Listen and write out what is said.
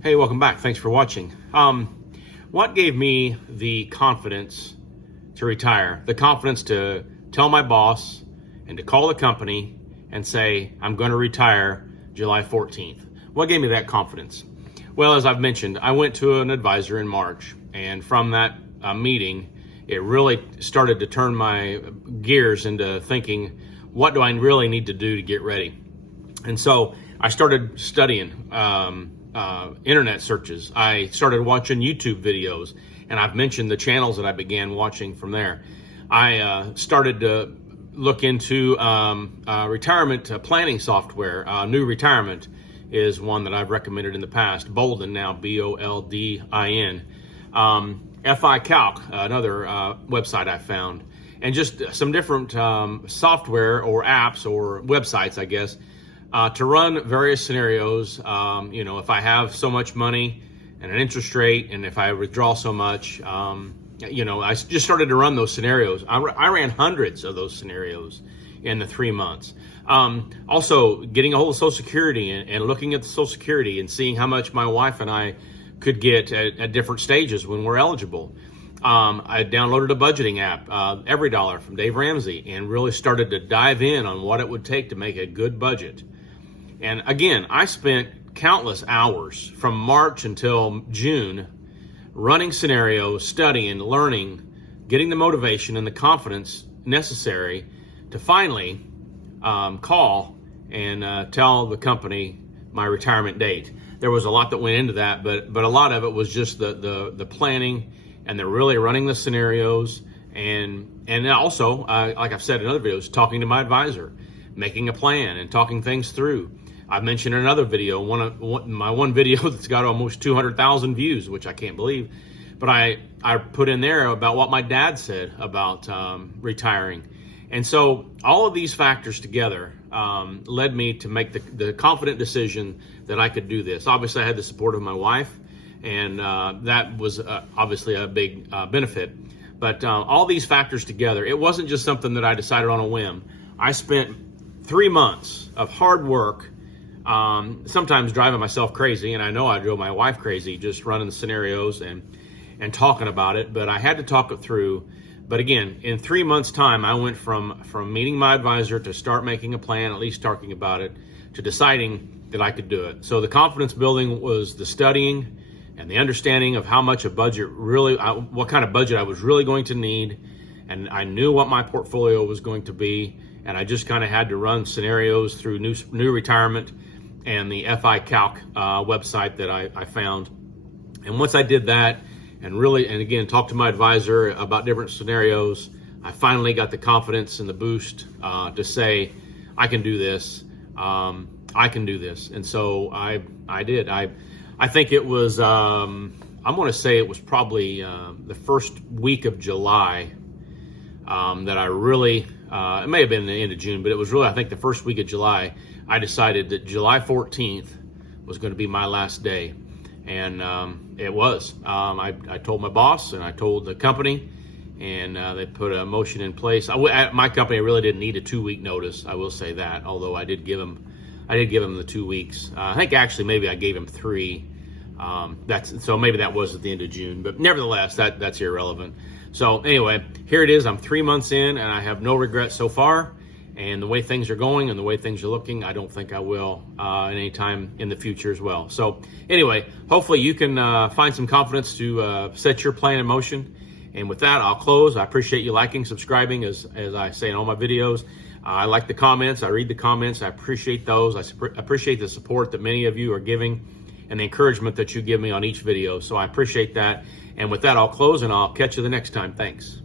Hey, welcome back. Thanks for watching. What gave me the confidence to retire? The confidence to tell my boss and to call the company and say, I'm going to retire July 14th. What gave me that confidence? Well, as I've mentioned, I went to an advisor in March, and from that meeting, it really started to turn my gears into thinking, what do I really need to do to get ready? And so I started studying internet searches. I started watching YouTube videos, and I've mentioned the channels that I began watching from there. I started to look into retirement planning software. New Retirement is one that I've recommended in the past. Boldin now, Boldin. FI Calc, another website I found, and just some different software or apps or websites, I guess, to run various scenarios. If I have so much money and an interest rate, and if I withdraw so much, I just started to run those scenarios. I ran hundreds of those scenarios in the 3 months. Also, getting a hold of Social Security and looking at the Social Security and seeing how much my wife and I could get at different stages when we're eligible. I downloaded a budgeting app, EveryDollar from Dave Ramsey, and really started to dive in on what it would take to make a good budget. And again, I spent countless hours from March until June running scenarios, studying, learning, getting the motivation and the confidence necessary to finally call and tell the company my retirement date. There was a lot that went into that, but a lot of it was just the planning and the really running the scenarios, and also, like I've said in other videos, talking to my advisor, making a plan and talking things through. I've mentioned in another video, my one video that's got almost 200,000 views, which I can't believe, but I put in there about what my dad said about retiring. And so all of these factors together led me to make the confident decision that I could do this. Obviously, I had the support of my wife, and that was obviously a big benefit. But all these factors together, it wasn't just something that I decided on a whim. I spent 3 months of hard work, sometimes driving myself crazy, and I know I drove my wife crazy just running the scenarios and talking about it, but I had to talk it through. But again, in 3 months' time, I went from meeting my advisor to start making a plan, at least talking about it, to deciding that I could do it. So the confidence building was the studying and the understanding of how much a budget really, what kind of budget I was really going to need. And I knew what my portfolio was going to be. And I just kind of had to run scenarios through New Retirement and the FI Calc website that I found. And once I did that, and again, talked to my advisor about different scenarios, I finally got the confidence and the boost to say, I can do this. I can do this. And so I did. I think it was, I'm going to say it was probably the first week of July that I really, it may have been the end of June, but it was really, I think the first week of July, I decided that July 14th was going to be my last day. And it was. I told my boss and I told the company, and they put a motion in place. My company really didn't need a 2-week notice. I will say that, although I did give them the 2 weeks. I think actually maybe I gave him 3. So maybe that was at the end of June, but nevertheless, that's irrelevant. So anyway, here it is. I'm 3 months in, and I have no regrets so far. And the way things are going and the way things are looking, I don't think I will any time in the future as well. So anyway, hopefully you can find some confidence to set your plan in motion. And with that, I'll close. I appreciate you liking, subscribing, as I say in all my videos. I like the comments. I read the comments. I appreciate those. I appreciate the support that many of you are giving and the encouragement that you give me on each video. So I appreciate that. And with that, I'll close, and I'll catch you the next time. Thanks.